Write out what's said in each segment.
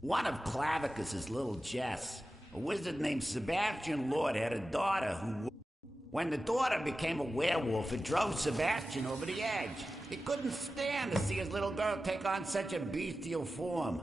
One of Clavicus's little Jess, a wizard named Sebastian Lord, had a daughter who... When the daughter became a werewolf, it drove Sebastian over the edge. He couldn't stand to see his little girl take on such a bestial form.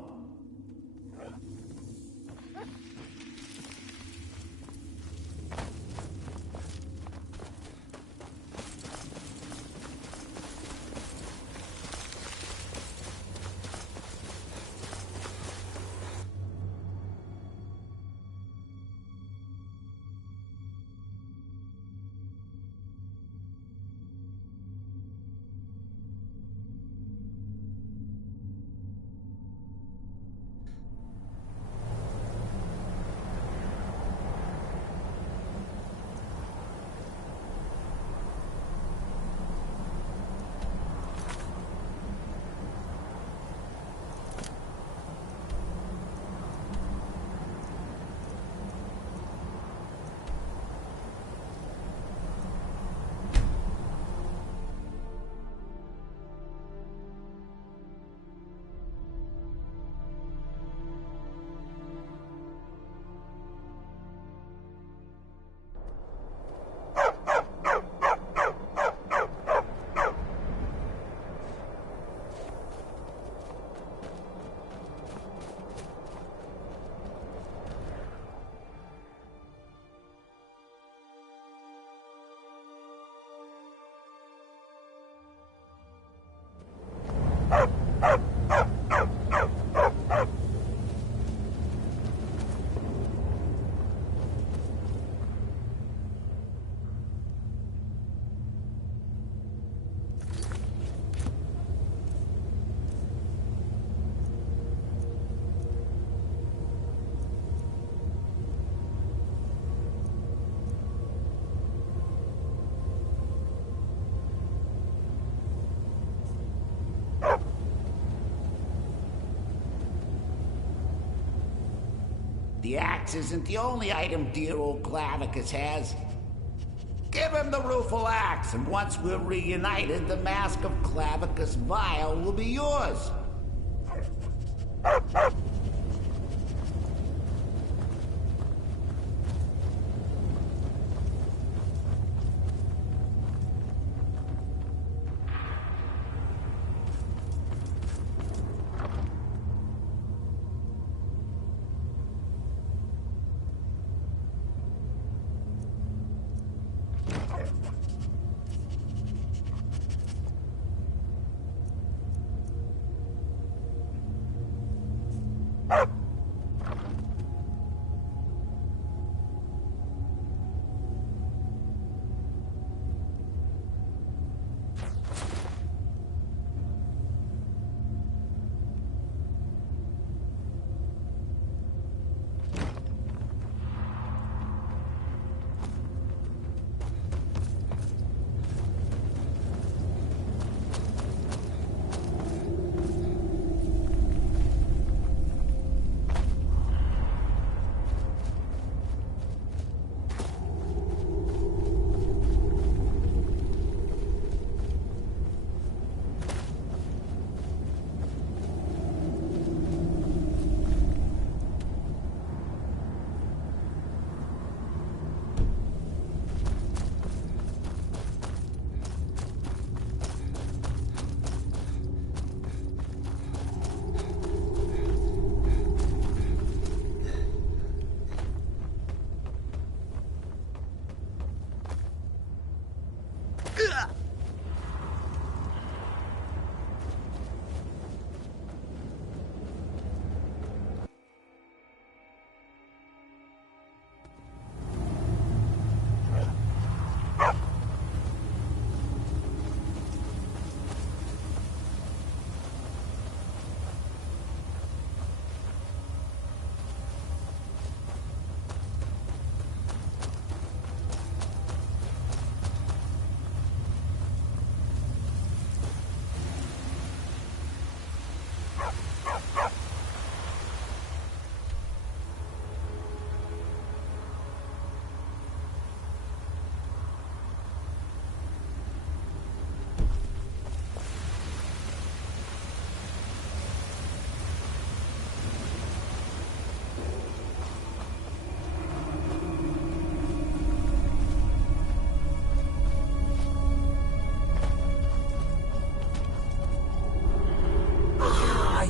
The axe isn't the only item dear old Clavicus has. Give him the rueful axe, and once we're reunited, the mask of Clavicus Vile will be yours.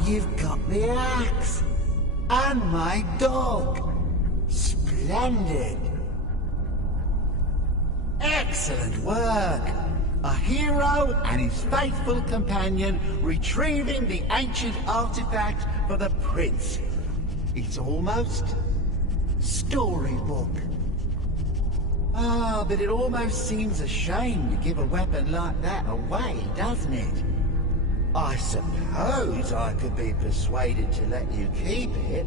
you've got the axe. And my dog. Splendid. Excellent work. A hero and his faithful companion retrieving the ancient artifact for the prince. It's almost storybook. Ah, but it almost seems a shame to give a weapon like that away, doesn't it? I suppose I could be persuaded to let you keep it.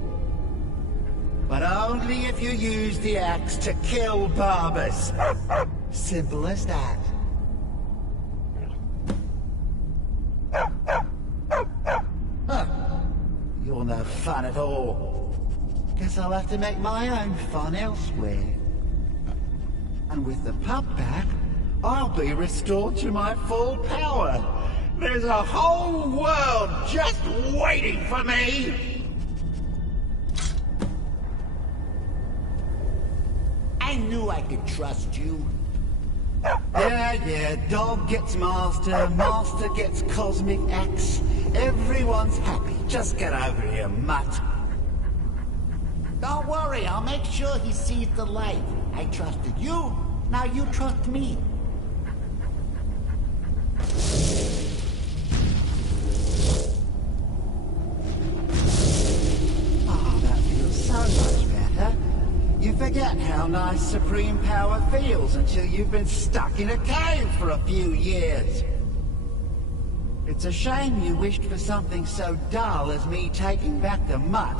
But only if you use the axe to kill Barbas. Simple as that. Huh. You're no fun at all. Guess I'll have to make my own fun elsewhere. And with the pup back, I'll be restored to my full power. There's a whole world just waiting for me! I knew I could trust you. Yeah, dog gets master, master gets cosmic axe. Everyone's happy. Just get over here, mutt. Don't worry, I'll make sure he sees the light. I trusted you, now you trust me. Oh, that feels so much better. You forget how nice supreme power feels until you've been stuck in a cave for a few years. It's a shame you wished for something so dull as me taking back the mutt.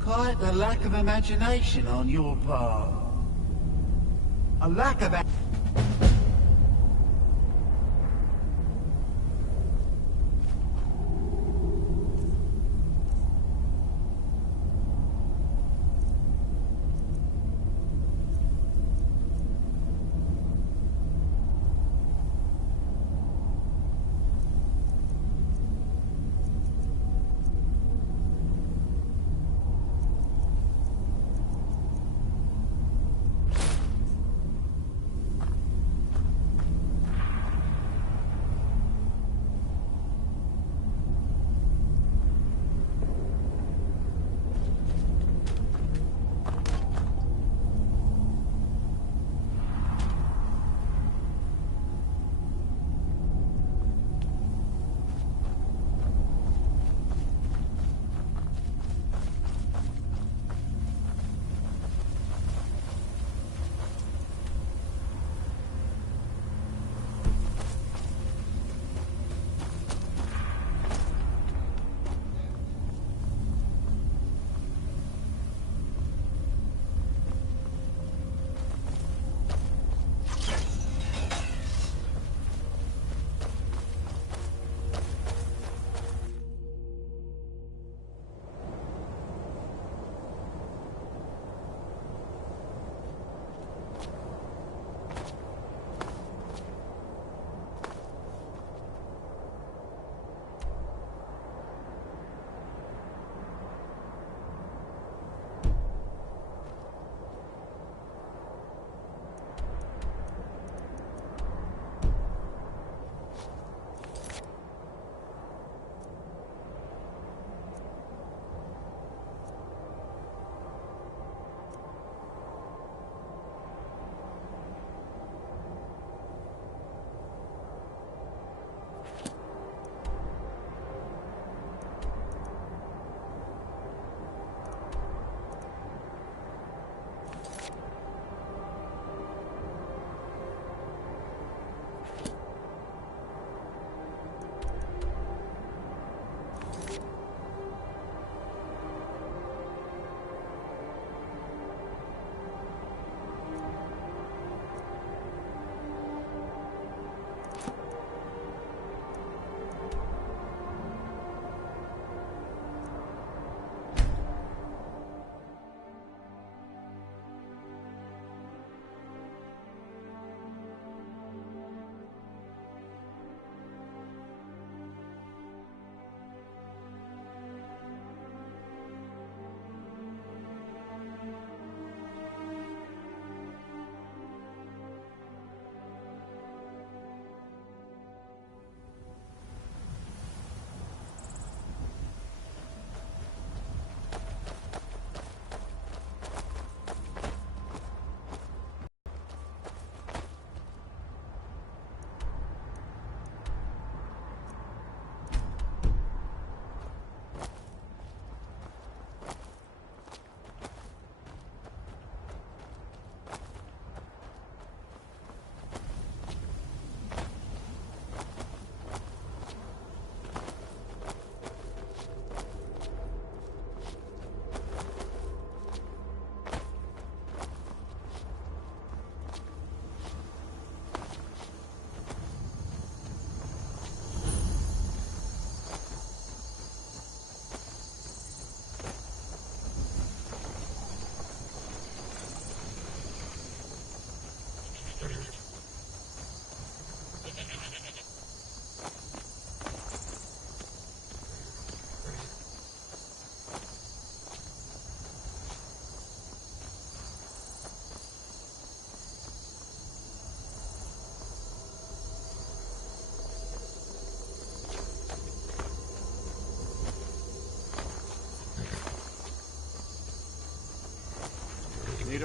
Quite the lack of imagination on your part. A lack of...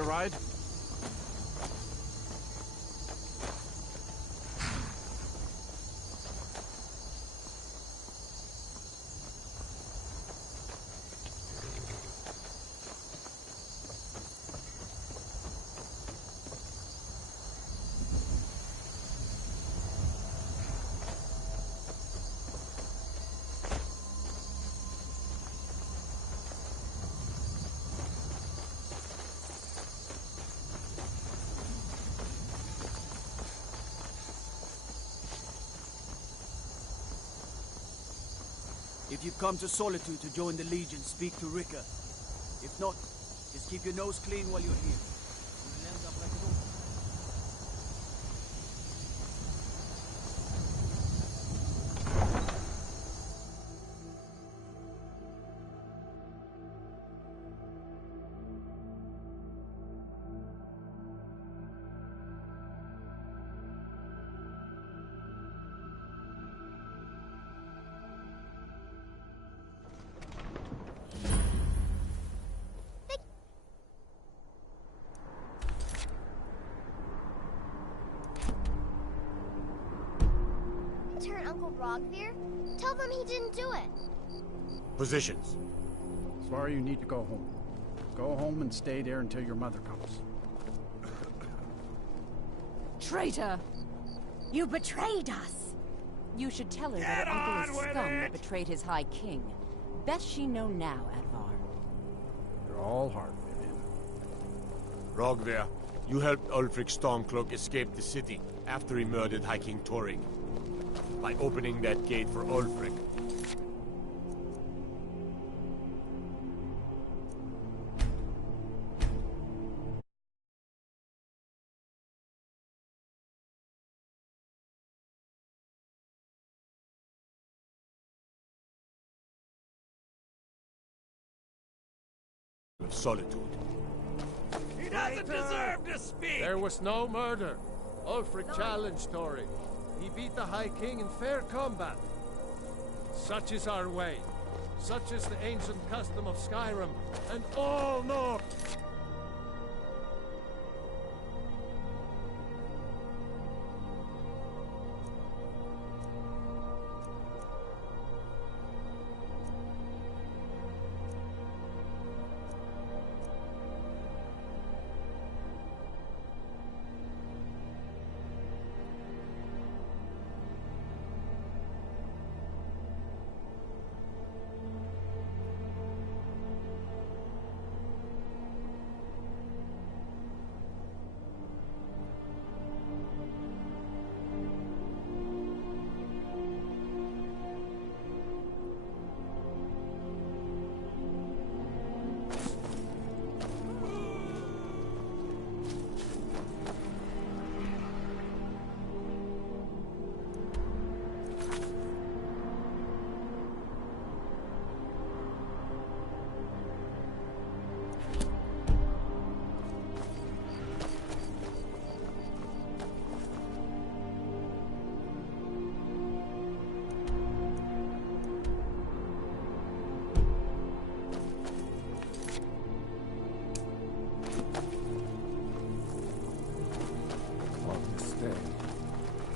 ride? If you've come to Solitude to join the Legion, speak to Rika. If not, just keep your nose clean while you're here. You'll end up like an old... Turn Uncle Rogvir? Tell them he didn't do it. Positions. Sorry, you need to go home. Go home and stay there until your mother comes. Traitor! You betrayed us! You should tell her that her uncle is scum that betrayed his High King. Best she know now, Advar. You're all hard, Vivian. Rogvir, you helped Ulfric Stormcloak escape the city after he murdered High King Torig. By opening that gate for Ulfric. Of Solitude. He doesn't deserve to speak! There was no murder. Ulfric challenged Torig. He beat the High King in fair combat. Such is our way. Such is the ancient custom of Skyrim, and all know.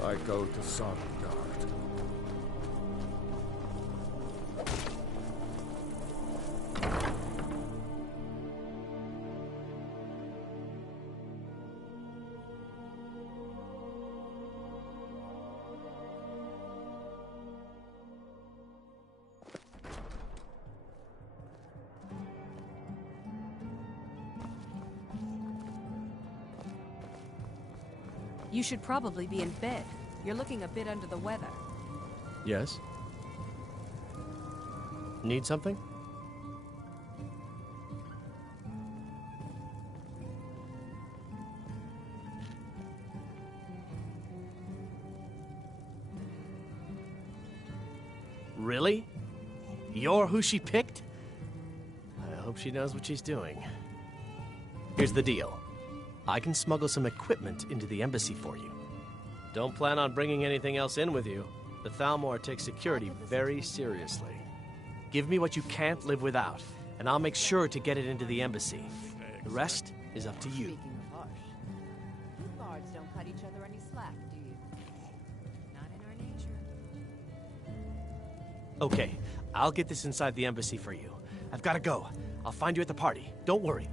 I go to Sodgard. You should probably be in bed. You're looking a bit under the weather. Yes? Need something? Really? You're who she picked? I hope she knows what she's doing. Here's the deal. I can smuggle some equipment into the embassy for you. Don't plan on bringing anything else in with you. The Thalmor takes security very seriously. Give me what you can't live without, and I'll make sure to get it into the embassy. The rest is up to you. Speaking of harsh, you guards don't cut each other any slack, do you? Not in our nature. Okay, I'll get this inside the embassy for you. I've got to go. I'll find you at the party. Don't worry.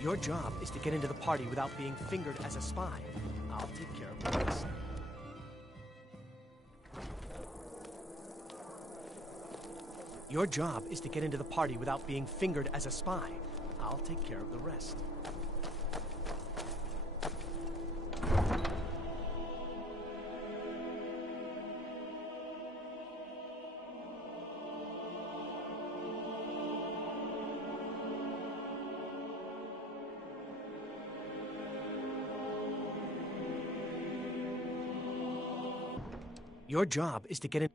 Your job is to get into the party without being fingered as a spy. I'll take care of the rest. Your job is to get into the party without being fingered as a spy. I'll take care of the rest. Your job is to get in.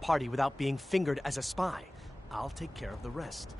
Party without being fingered as a spy. I'll take care of the rest.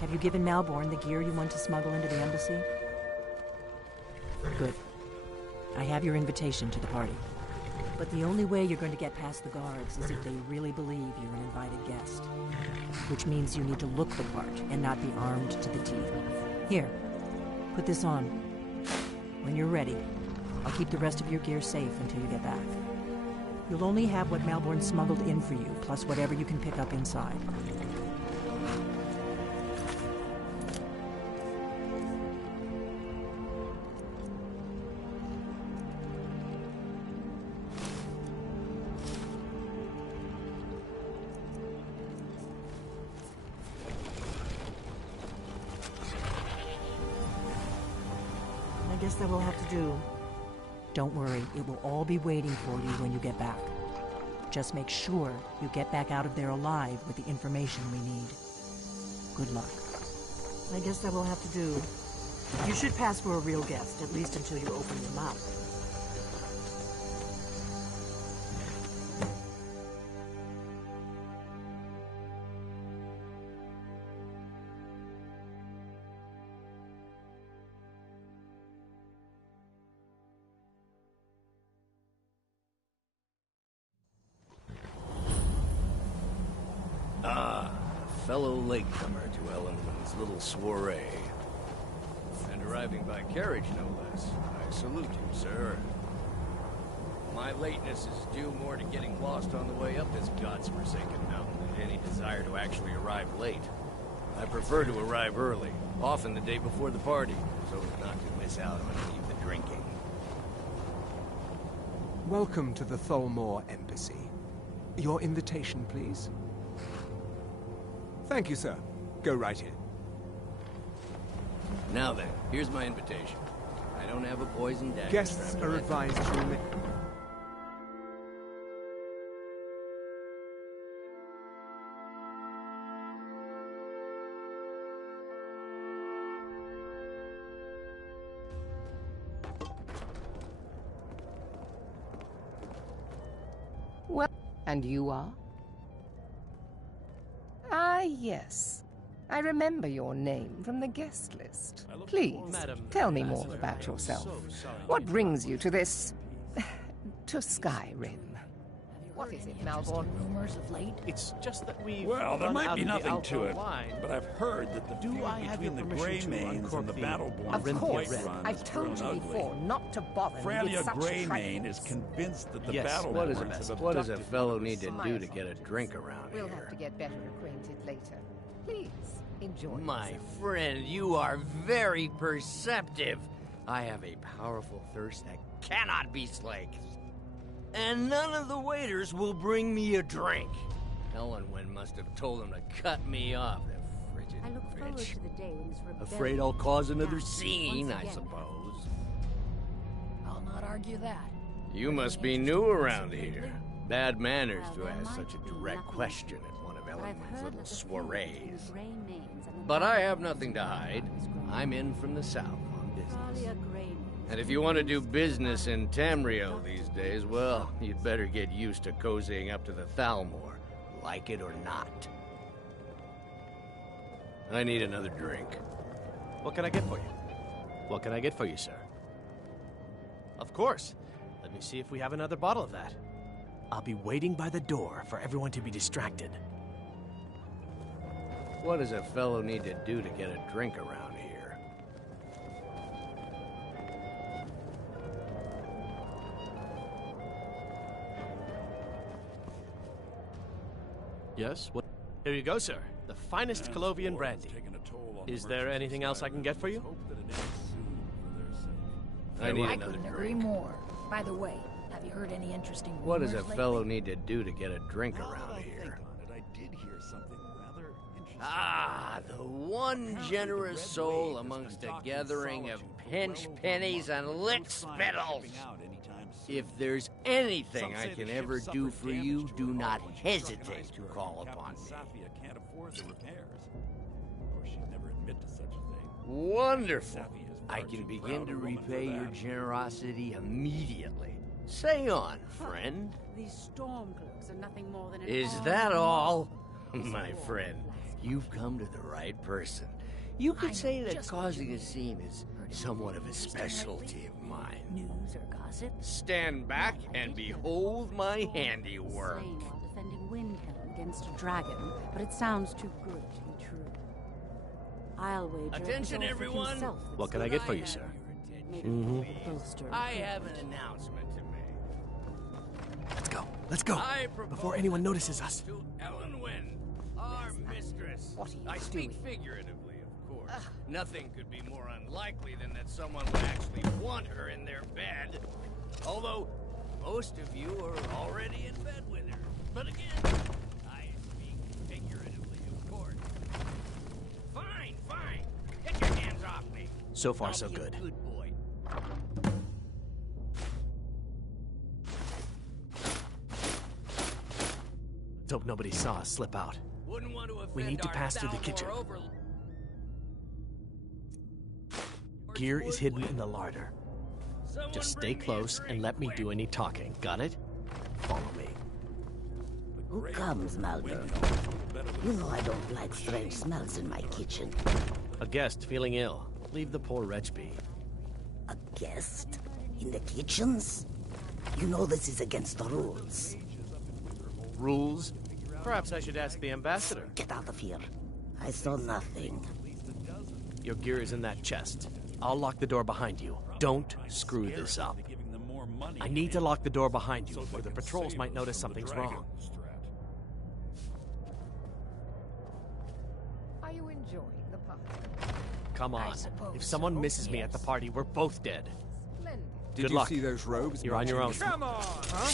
Have you given Malborn the gear you want to smuggle into the embassy? Good. I have your invitation to the party. But the only way you're going to get past the guards is if they really believe you're an invited guest. Which means you need to look the part and not be armed to the teeth. Here, put this on. When you're ready, I'll keep the rest of your gear safe until you get back. You'll only have what Malborn smuggled in for you, plus whatever you can pick up inside. I guess that will have to do. Don't worry, it will all be waiting for you when you get back. Just make sure you get back out of there alive with the information we need. Good luck. I guess that will have to do. You should pass for a real guest, at least until you open your mouth. fellow latecomer to Ellenwood's little soiree. And arriving by carriage, no less. I salute you, sir. My lateness is due more to getting lost on the way up this godforsaken mountain than any desire to actually arrive late. I prefer to arrive early, often the day before the party, so as not to miss out on any of the drinking. Welcome to the Tholmor Embassy. Your invitation, please. Thank you, sir. Go right in. Now then, here's my invitation. I don't have a poison dagger. Guests are advised to remain... Well, and you are? Ah, yes. I remember your name from the guest list. Please, tell me more about yourself. What brings you to this... to Skyrim? What is it, Malborn? Rumors of late? It's just that we. Well, there might be nothing to it, but I've heard that the feud between the Greymanes and the Battleborn Of course, I've told you before not to bother me with such Greymane is convinced that the What Battleborns does a fellow need to do to get a drink around We'll here? have to get better acquainted later. Please, enjoy My yourself. friend, you are very perceptive. I have a powerful thirst that cannot be slaked. And none of the waiters will bring me a drink. Ellenwyn must have told them to cut me off, the frigid I look forward bitch. to the day when this rebellion... Afraid I'll cause another Now, scene, once I again. suppose. I'll not argue that. You must be new around here. Bad manners to ask such a direct question at one of Ellenwyn's little soirees. But I have nothing to hide. I'm in from the south on business. And if you want to do business in Tamriel these days, well, you'd better get used to cozying up to the Thalmor, like it or not. I need another drink. What can I get for you? What can I get for you, sir? Of course. Let me see if we have another bottle of that. I'll be waiting by the door for everyone to be distracted. What does a fellow need to do to get a drink around here? Yes? What? Here you go, sir. The finest Colovian brandy. Is there anything else I can get for you? I need I another couldn't drink. agree more. By the way, have you heard any interesting rumors What does a lately? fellow need to do to get a drink around here? Ah, the one generous soul amongst a gathering of pinch pennies and lick spittles. If there's anything I can ever do for you, do not hesitate to call upon me. Can't afford the repairs. Or she'd never admit to such a thing. Wonderful. I can begin to repay your generosity immediately. Say on, friend. These stormcloaks are nothing more than an Is army that of all? monsters. My friend, you've come to the right person. You could say that causing a scene is somewhat of a specialty of mine. News or gossip? Stand back and behold my handiwork. Slain while defending Windhelm against a dragon, but it sounds too good to be true. I'll wager. Attention, it's Ulfric everyone. himself that What can I get for you, sir? maybe bolster. I have an announcement to make. Let's go. Let's go. I propose Before anyone notices us. to Ellenwyn, our mistress. What are you I speak doing? figuratively, of course. Nothing could be more unlikely than that someone would actually want her in their bed. Although, most of you are already in bed with her. But again, I speak figuratively, of course. Fine, fine. Get your hands off me. So far, I'll so be a good. Good boy. Let's hope nobody saw us slip out. Wouldn't want to offend We need to our pass through the Thalmor kitchen. overlord. Gear is hidden in the larder. Just stay close and let me do any talking. Got it? Follow me. Who comes, Maldur? You know I don't like strange smells in my kitchen. A guest feeling ill. Leave the poor wretch be. A guest? In the kitchens? You know this is against the rules. Rules? Perhaps I should ask the ambassador. Get out of here. I saw nothing. Your gear is in that chest. I'll lock the door behind you. Don't screw this up. I need to lock the door behind you, or the patrols might notice something's wrong. Are you enjoying the party? Come on. If someone misses me at the party, we're both dead. Splendid. Did you luck. see those robes? You're on your own. Come on! Huh?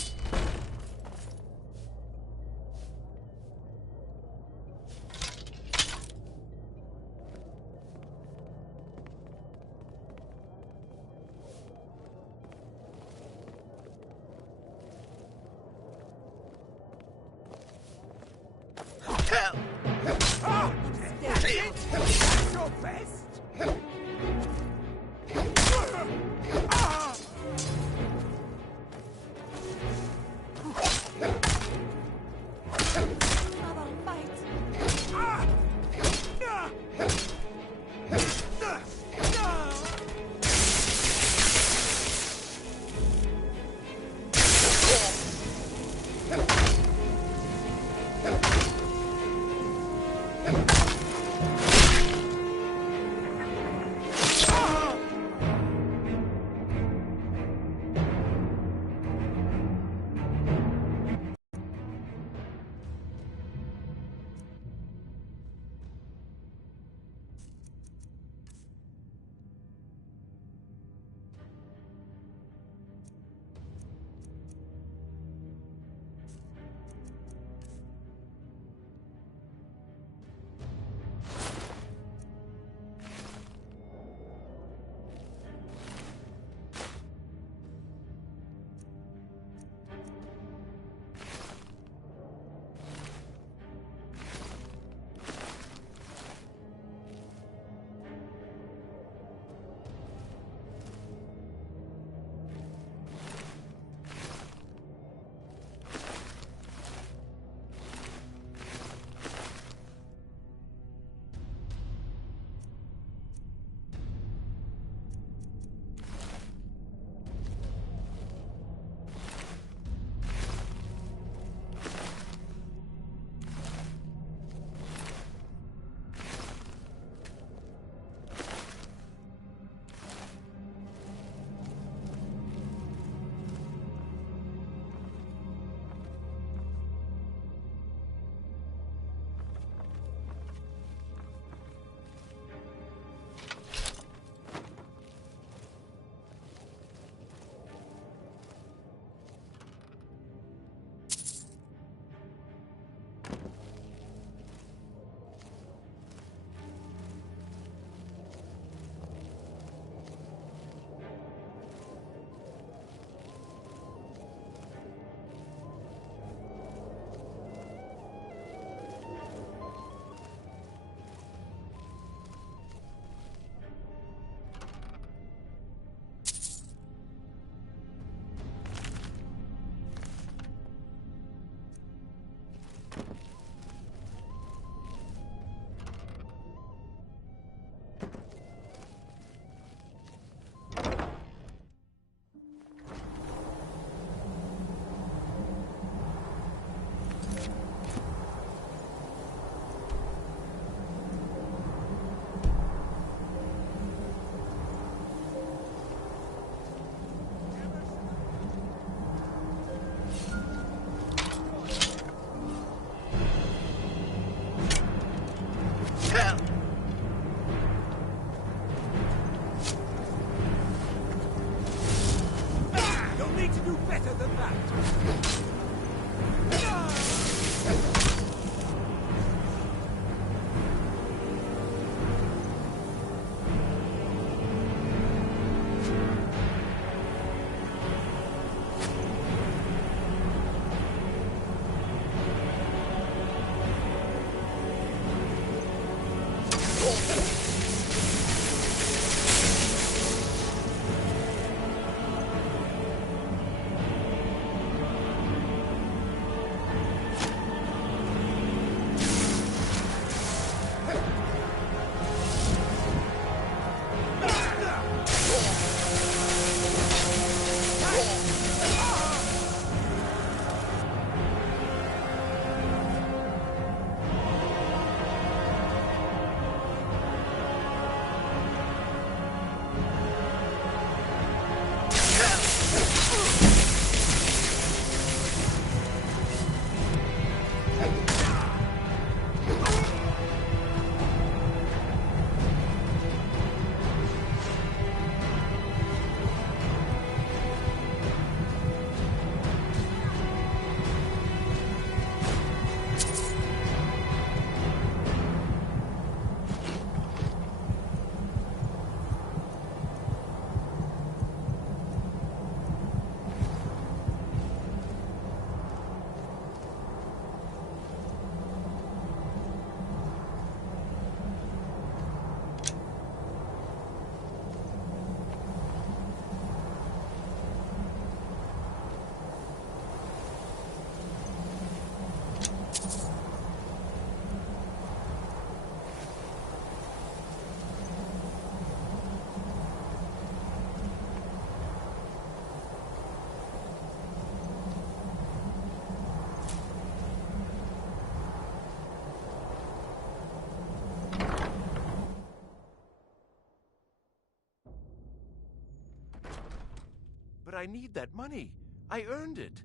but I need that money. I earned it.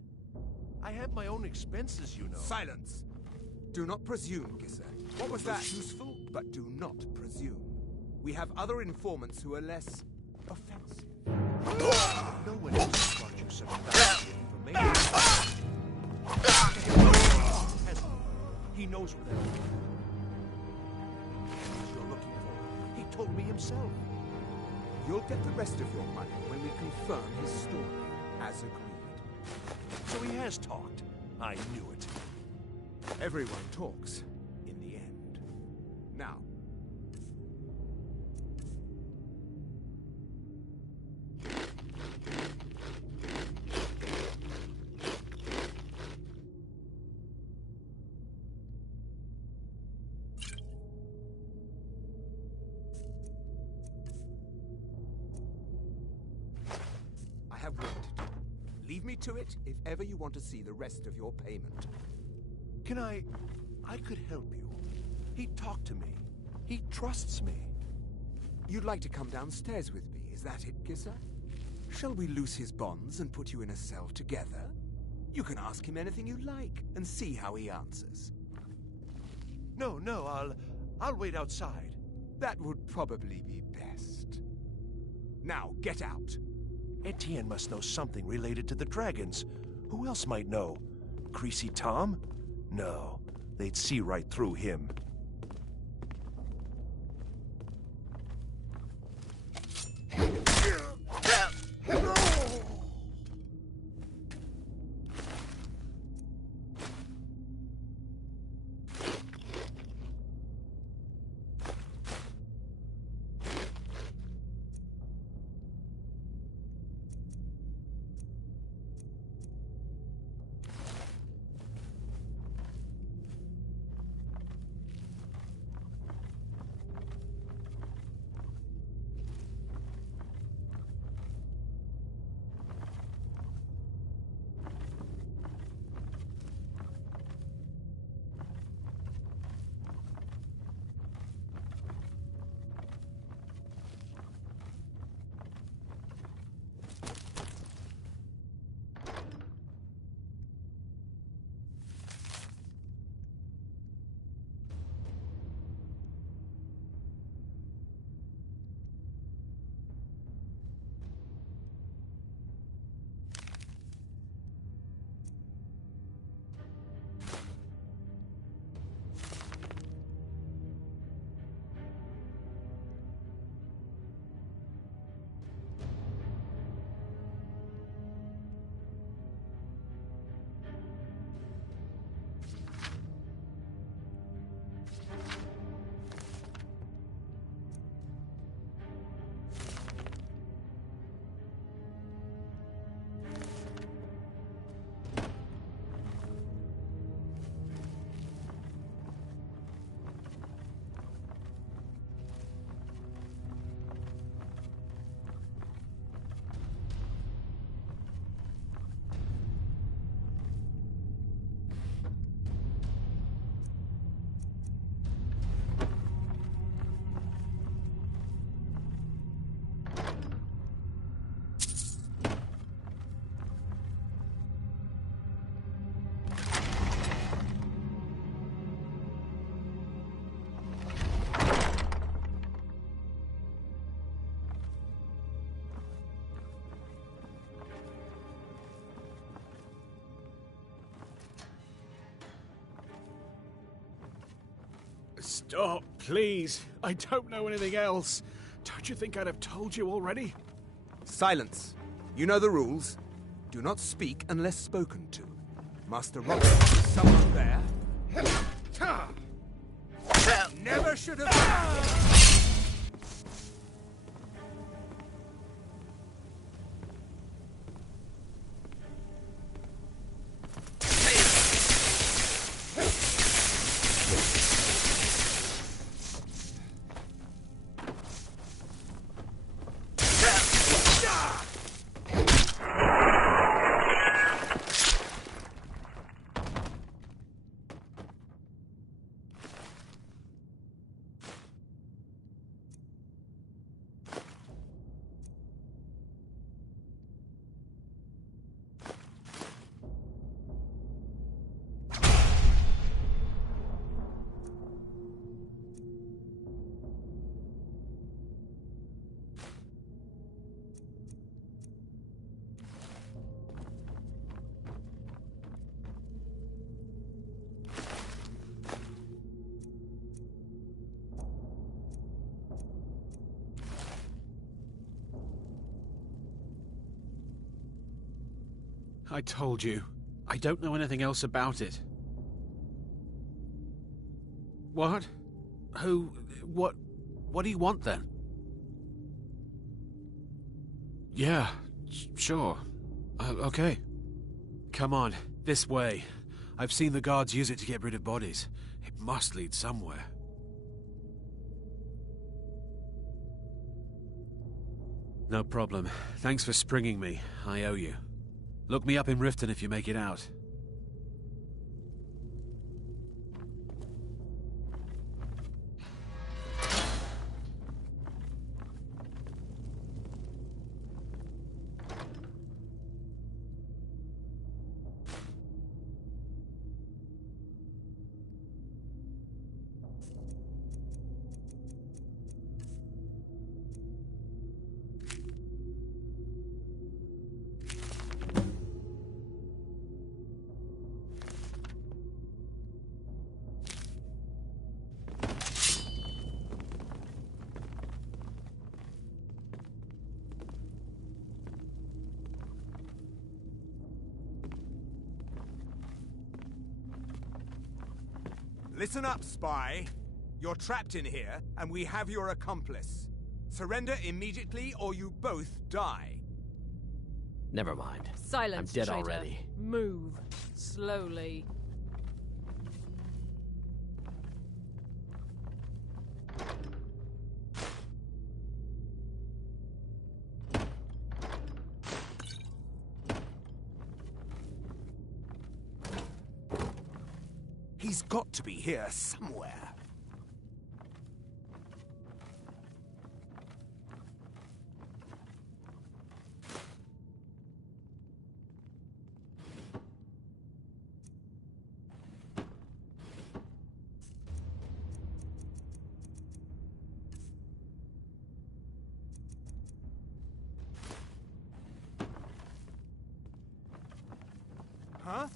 I have my own expenses, you know. Silence! Do not presume, Gisser. What was that? Useful, but do not presume. We have other informants who are less offensive. No one else brought you such valuable information. He knows where that is. You're looking for. He told me himself. You'll get the rest of your money when we confirm his story, as agreed. So he has talked. I knew it. Everyone talks, in the end. Now. I have work to do. Leave me to it if ever you want to see the rest of your payment. Can I could help you. He talked to me. He trusts me. You'd like to come downstairs with me, is that it, Gisser? Shall we loose his bonds and put you in a cell together? You can ask him anything you like and see how he answers. No, I'll wait outside. That would probably be best. Now, get out. Etienne must know something related to the dragons. Who else might know? Greasy Tom? No, they'd see right through him. Stop, please. I don't know anything else. Don't you think I'd have told you already? Silence. You know the rules. Do not speak unless spoken to. Master Robert, is someone there? Never should have... I told you. I don't know anything else about it. What? Who? What do you want then? Yeah, sure. Okay. Come on, this way. I've seen the guards use it to get rid of bodies. It must lead somewhere. No problem. Thanks for springing me. I owe you. Look me up in Riften if you make it out. Listen up, spy. You're trapped in here, and we have your accomplice. Surrender immediately, or you both die. Never mind. Silence, I'm dead traitor. already. Move. Slowly. He's got to be here somewhere. Huh?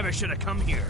never should have come here.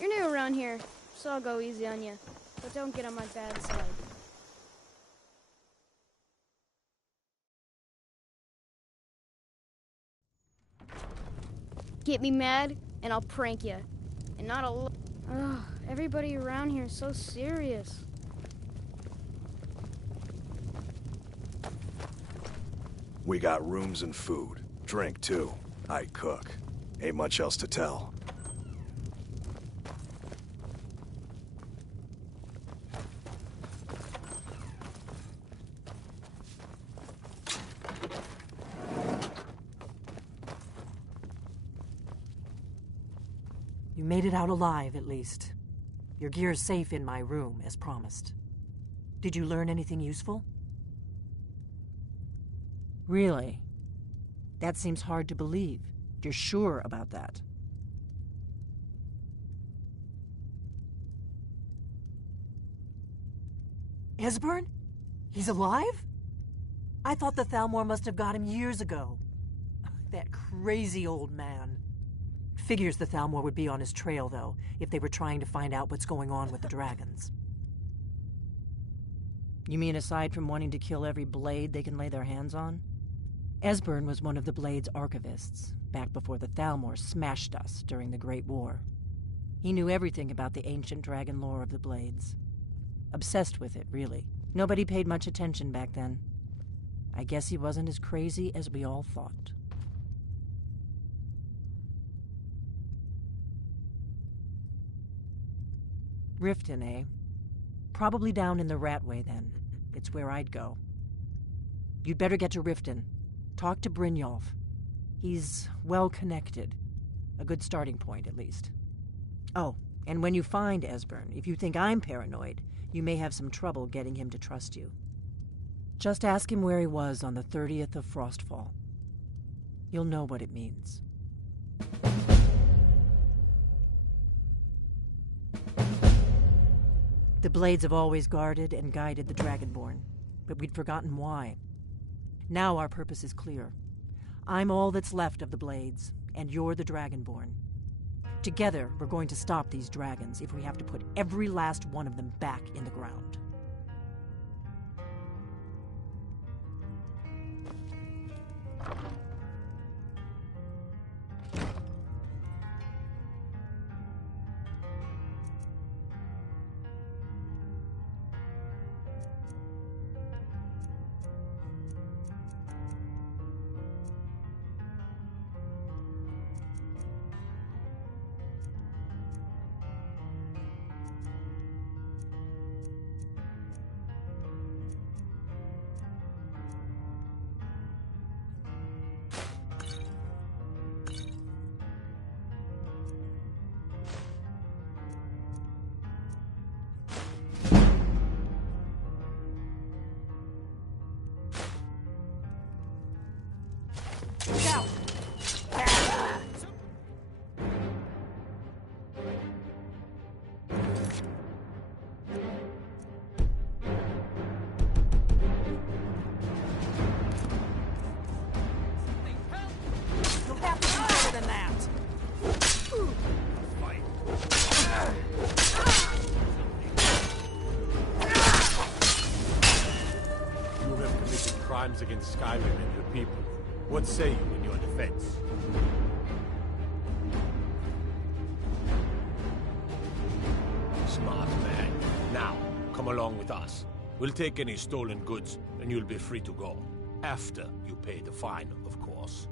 You're new around here, so I'll go easy on you. But don't get on my bad side. Get me mad, and I'll prank you. And not a lot. Ugh, everybody around here is so serious. We got rooms and food. Drink, too. I cook. Ain't much else to tell. You made it out alive, at least. Your gear's safe in my room, as promised. Did you learn anything useful? Really? That seems hard to believe. You're sure about that? Esbern? He's alive? I thought the Thalmor must have got him years ago. That crazy old man. Figures the Thalmor would be on his trail, though, if they were trying to find out what's going on with the dragons. You mean aside from wanting to kill every blade they can lay their hands on? Esbern was one of the Blade's archivists, back before the Thalmor smashed us during the Great War. He knew everything about the ancient dragon lore of the Blades. Obsessed with it, really. Nobody paid much attention back then. I guess he wasn't as crazy as we all thought. Riften, eh? Probably down in the Ratway, then. It's where I'd go. You'd better get to Riften. Talk to Brynjolf. He's well-connected. A good starting point, at least. Oh, and when you find Esbern, if you think I'm paranoid, you may have some trouble getting him to trust you. Just ask him where he was on the 30th of Frostfall. You'll know what it means. The Blades have always guarded and guided the Dragonborn, but we'd forgotten why. Now our purpose is clear. I'm all that's left of the Blades, and you're the Dragonborn. Together, we're going to stop these dragons if we have to put every last one of them back in the ground. crimes against Skyrim and your people. What say you in your defense? Smart man. Now, come along with us. We'll take any stolen goods, and you'll be free to go. After you pay the fine, of course.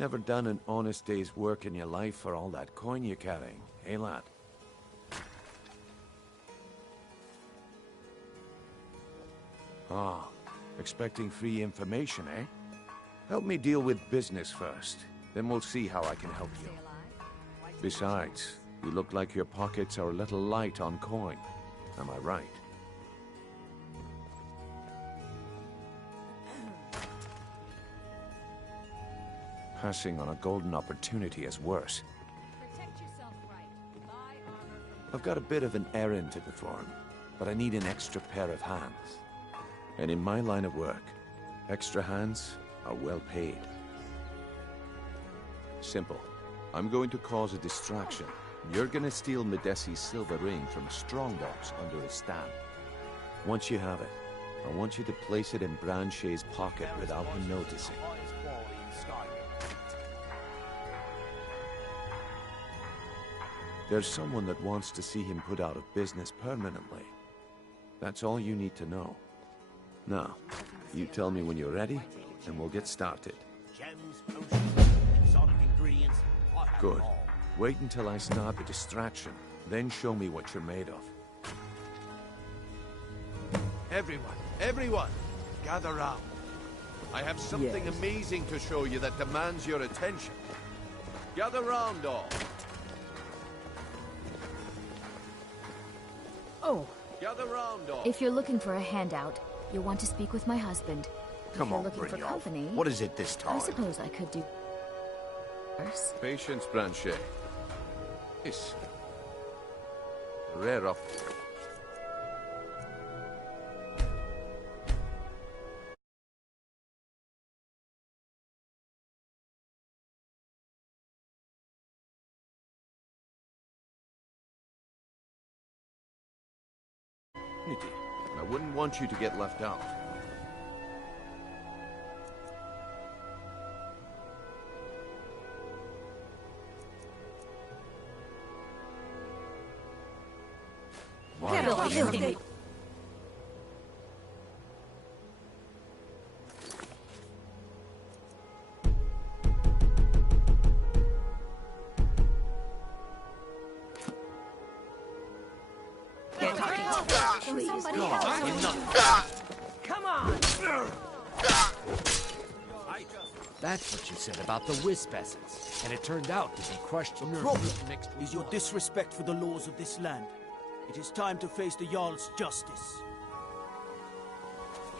Never done an honest day's work in your life for all that coin you're carrying, eh, lad? Ah, expecting free information, eh? Help me deal with business first, then we'll see how I can help you. Besides, you look like your pockets are a little light on coin. Am I right? Passing on a golden opportunity is worse. I've got a bit of an errand to perform, but I need an extra pair of hands. And in my line of work, extra hands are well paid. Simple. I'm going to cause a distraction. You're gonna steal Medesi's silver ring from a strongbox under his stand. Once you have it, I want you to place it in Branche's pocket without him noticing. There's someone that wants to see him put out of business permanently. That's all you need to know. Now, you tell me when you're ready, and we'll get started. Good. Wait until I start the distraction, then show me what you're made of. Everyone, gather round. I have something amazing to show you that demands your attention. Gather round, all. Oh. Gather round, all. If you're looking for a handout, you'll want to speak with my husband. Come on, if you're looking for company, What is it this time? I suppose I could do worse. Patience, Branche. Yes. Rare up. I wouldn't want you to get left out. Come on! That's what you said about the wisp essence, and it turned out to be crushed problem is your disrespect for the laws of this land. It is time to face the Jarl's justice.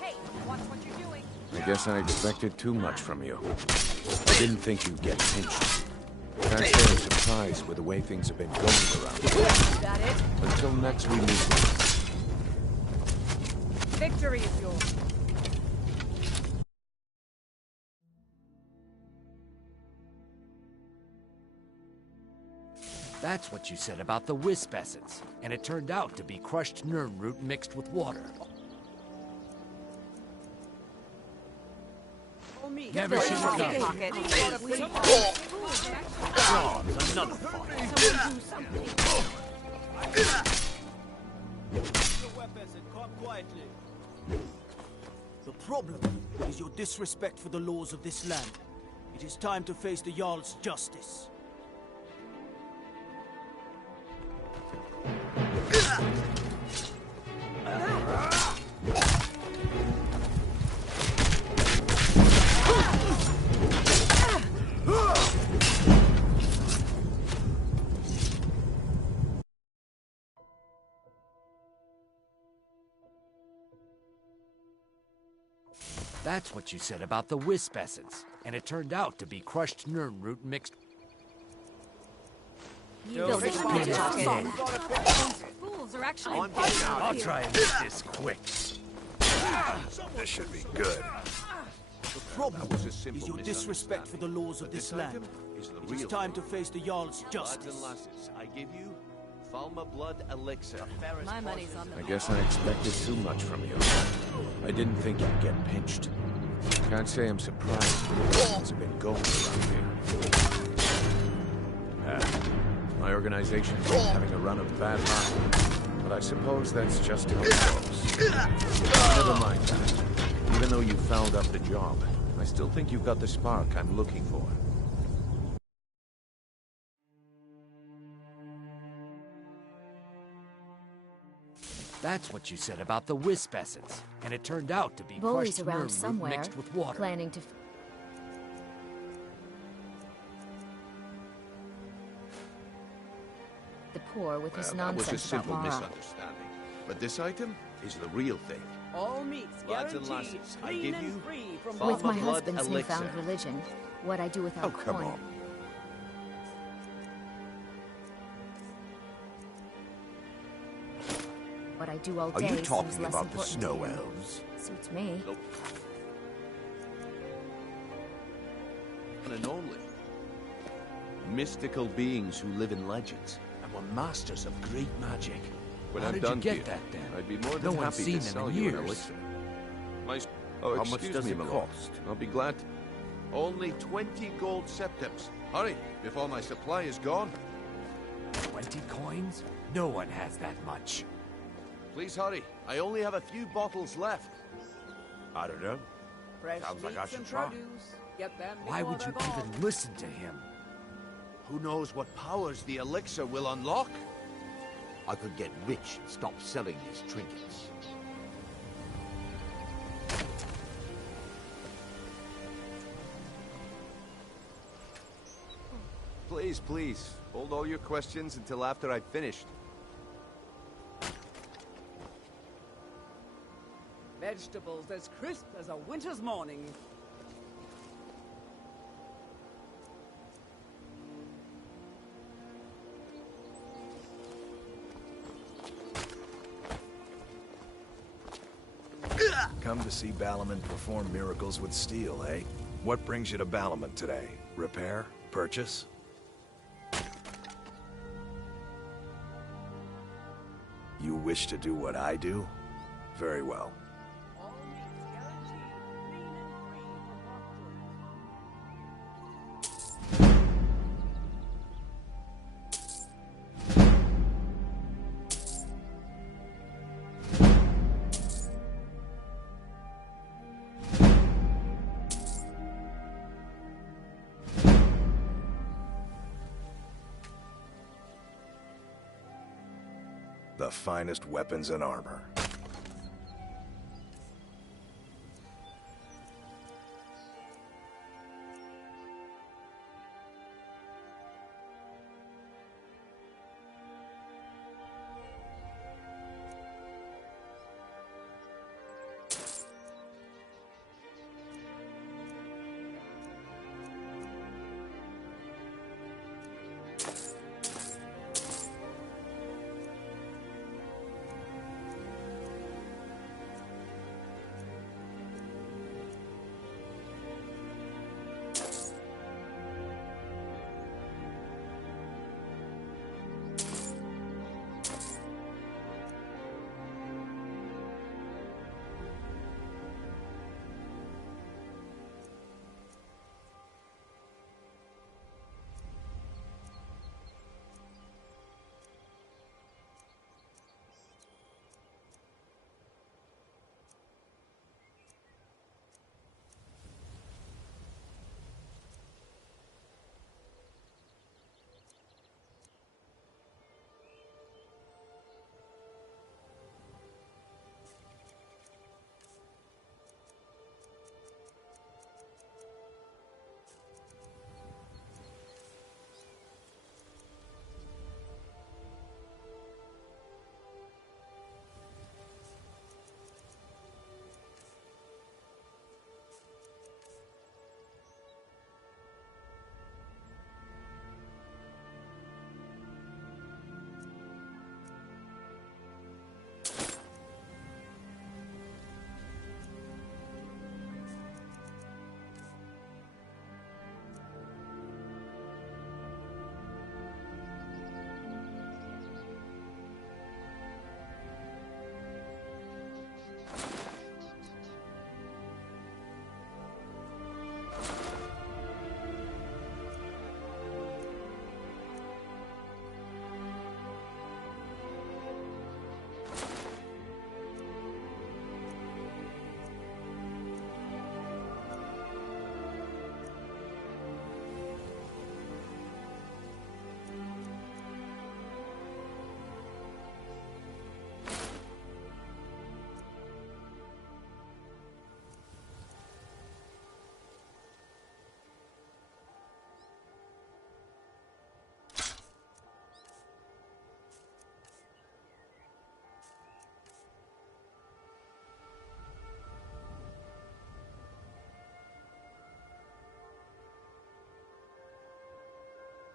Hey, watch what you're doing. I guess I expected too much from you. I didn't think you'd get pinched. Can't say I'm surprised with the way things have been going around here. Is that it? Until next we meet. Victory is yours. That's what you said about the wisp essence, and it turned out to be crushed nirn root mixed with water. Never should have done it. Oh, another The problem is your disrespect for the laws of this land. It is time to face the Jarl's justice. That's what you said about the wisp essence, and it turned out to be crushed nirn root mixed. Fools are actually I'll try and make this quick. This should be good. The problem is your disrespect for the laws of this land. It is time to face the Jarl's justice. I give you Falma blood elixir. My money's on I guess I expected too much from you. I didn't think you'd get pinched. Can't say I'm surprised with the way things have been going around here. My organization's been having a run of bad luck, but I suppose that's just how it goes. Never mind that. Even though you fouled up the job, I still think you've got the spark I'm looking for. That's what you said about the wisp essence, and it turned out to be Bully's crushed around nerve somewhere, mixed with water. planning to... The poor with his That was a nonsense about simple Mara. misunderstanding. But this item is the real thing. All meats Lads and guaranteed, lasses, I clean give and you free from With my blood husband's elixir. newfound religion, what I do with our Oh, come coin. on. What I do all Are day you seems talking less about the important snow to him. elves? Suits me. One and only. Mystical beings who live in legends and were masters of great magic. When How I'm did done you get here, that then? I'd be more No than one's happy seen to them sell in you an years. elixir. Oh, How much excuse does me, it my cost? lord. I'll be glad. Only 20 gold septims. Hurry, before my supply is gone. 20 coins? No one has that much. Please hurry. I only have a few bottles left. I don't know. fresh Sounds like I meats should and try. produce. Get them Why before would you they're gone. even listen to him? Who knows what powers the elixir will unlock? I could get rich and stop selling these trinkets. Please, please, hold all your questions until after I've finished. Vegetables as crisp as a winter's morning. Come to see Balaman perform miracles with steel, eh? What brings you to Balaman today? Repair? Purchase? You wish to do what I do? Very well. The finest weapons and armor.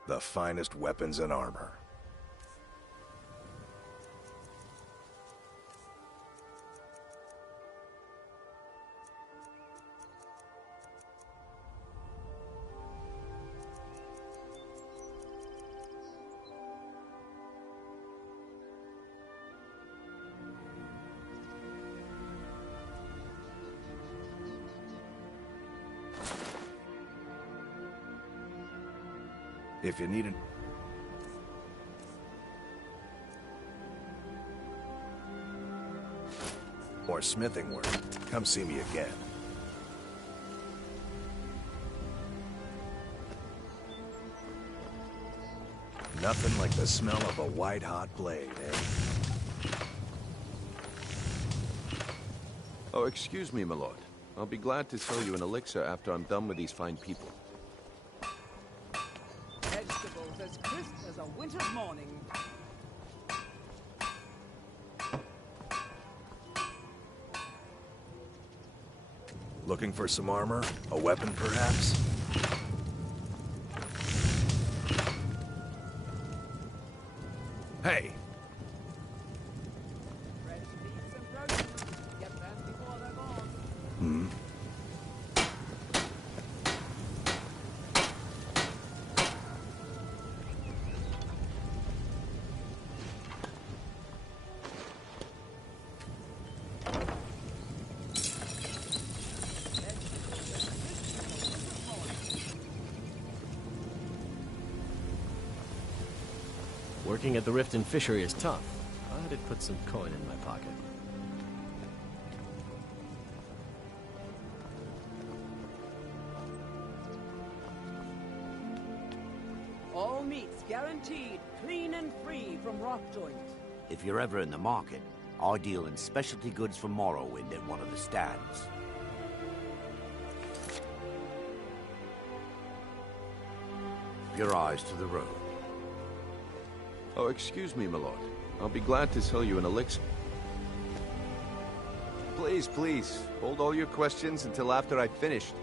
The finest weapons and armor. If you need an... or smithing work, come see me again. Nothing like the smell of a white-hot blade, eh? Oh, excuse me, my lord. I'll be glad to sell you an elixir after I'm done with these fine people. Vegetables as crisp as a winter's morning. Looking for some armor? A weapon, perhaps? Hey! Hmm? Working at the Rift and Fishery is tough. I did put some coin in my pocket. All meats guaranteed, clean and free from rock joint. If you're ever in the market, I deal in specialty goods from Morrowind at one of the stands. Your eyes to the road. Oh, excuse me, my lord. I'll be glad to sell you an elixir. Please, please, hold all your questions until after I've finished.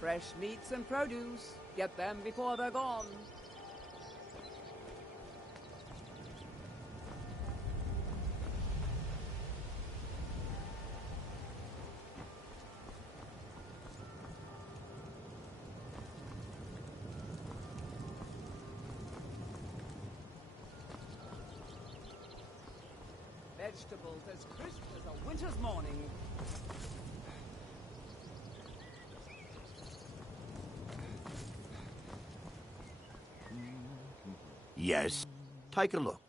Fresh meats and produce. Get them before they're gone. Vegetables as crisp as a winter's morning. Yes, take a look.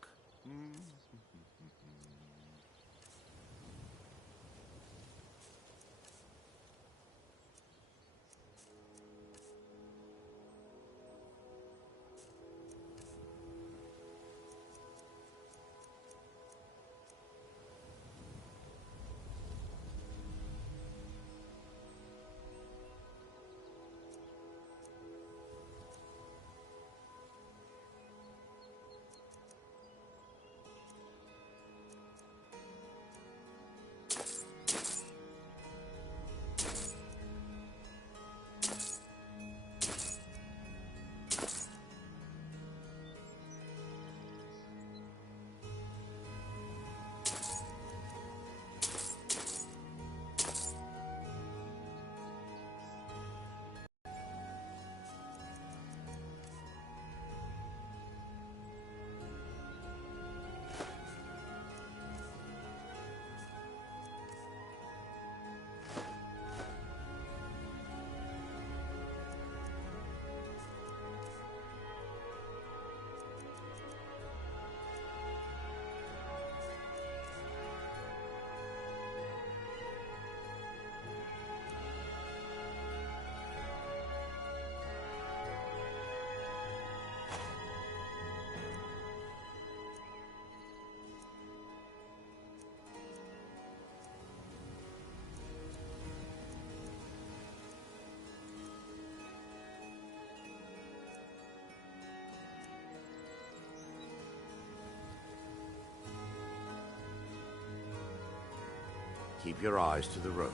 Keep your eyes to the road.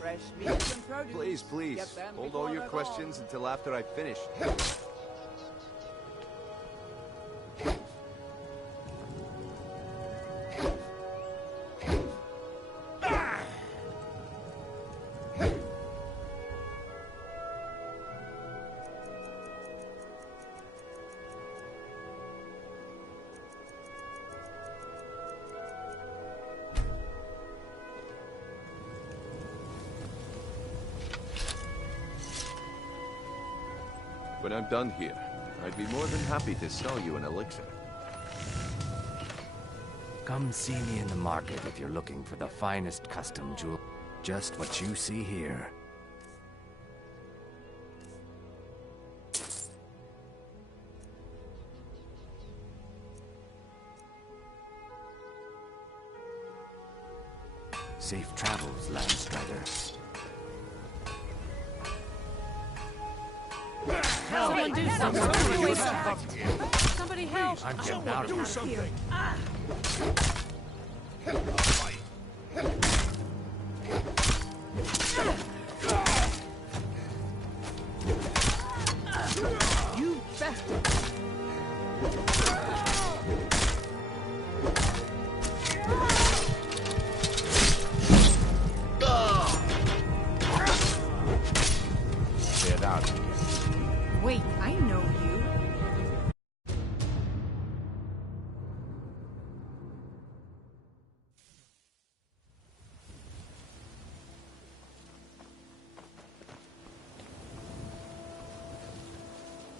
Fresh meats and produce. Please, please, Get them hold before all your they're questions until after I finish. When I'm done here, I'd be more than happy to sell you an elixir. Come see me in the market if you're looking for the finest custom jewel. Just what you see here. Safe travels, Landstrider. Someone do something! Somebody help! I'm getting out of here. You bastard! Get out. Wait, I know you.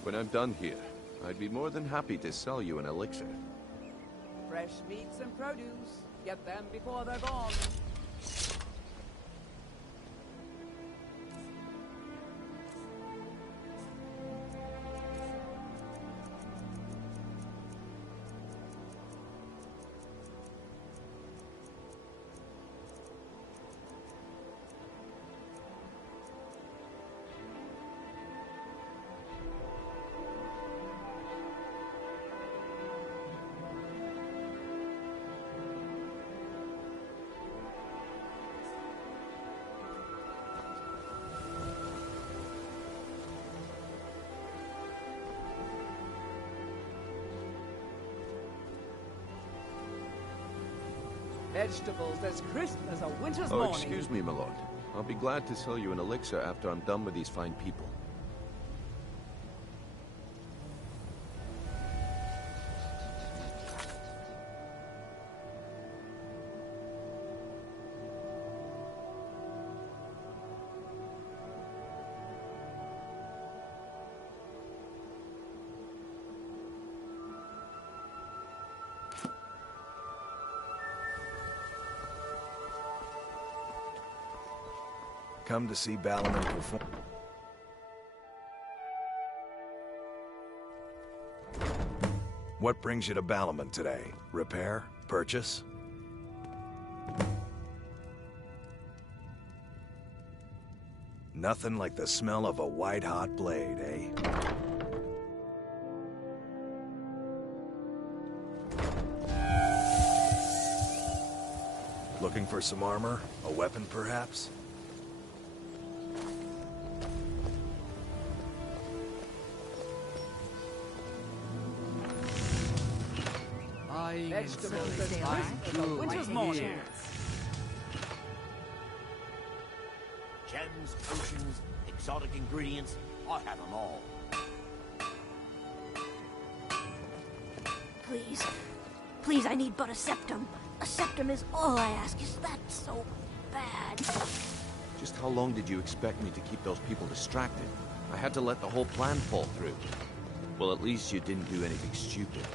When I'm done here, I'd be more than happy to sell you an elixir. Fresh meats and produce. Get them before they're gone. Vegetables as crisp as a winter's Oh, morning. excuse me, my lord. I'll be glad to sell you an elixir after I'm done with these fine people. Come to see Balliman perform. What brings you to Balliman today? Repair? Purchase? Nothing like the smell of a white-hot blade, eh? Looking for some armor? A weapon, perhaps? Vegetables as crisp as a winter's morning. Gems, potions, exotic ingredients, I have them all. Please. Please, I need but a septum. A septum is all I ask. Is that so bad? Just how long did you expect me to keep those people distracted? I had to let the whole plan fall through. Well, at least you didn't do anything stupid.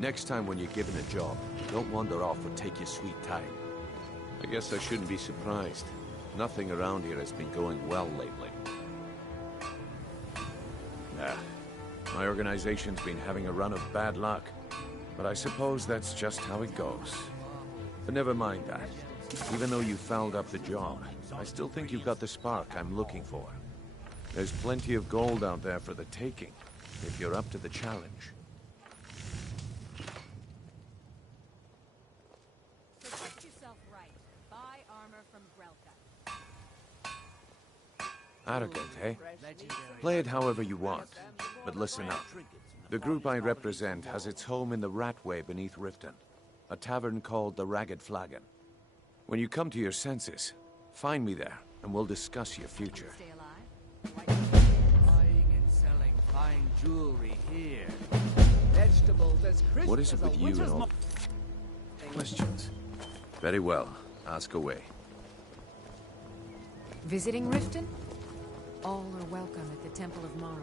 Next time when you're given a job, don't wander off or take your sweet time. I guess I shouldn't be surprised. Nothing around here has been going well lately. Nah, my organization's been having a run of bad luck. But I suppose that's just how it goes. But never mind that. Even though you fouled up the job, I still think you've got the spark I'm looking for. There's plenty of gold out there for the taking. if you're up to the challenge. Protect yourself right. Buy armor from Grelka. Arrogant, eh? Play it however you want, but listen up. The group I represent has its home in the Ratway beneath Riften, a tavern called the Ragged Flagon. When you come to your senses, find me there, and we'll discuss your future. Buying and selling fine jewelry here. Vegetables as crisp What is it with you and all? Questions? Very well. Ask away. Visiting Riften? All are welcome at the Temple of Mara.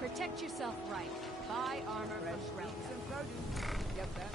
Protect yourself right. Buy armor from Grelka. Get that?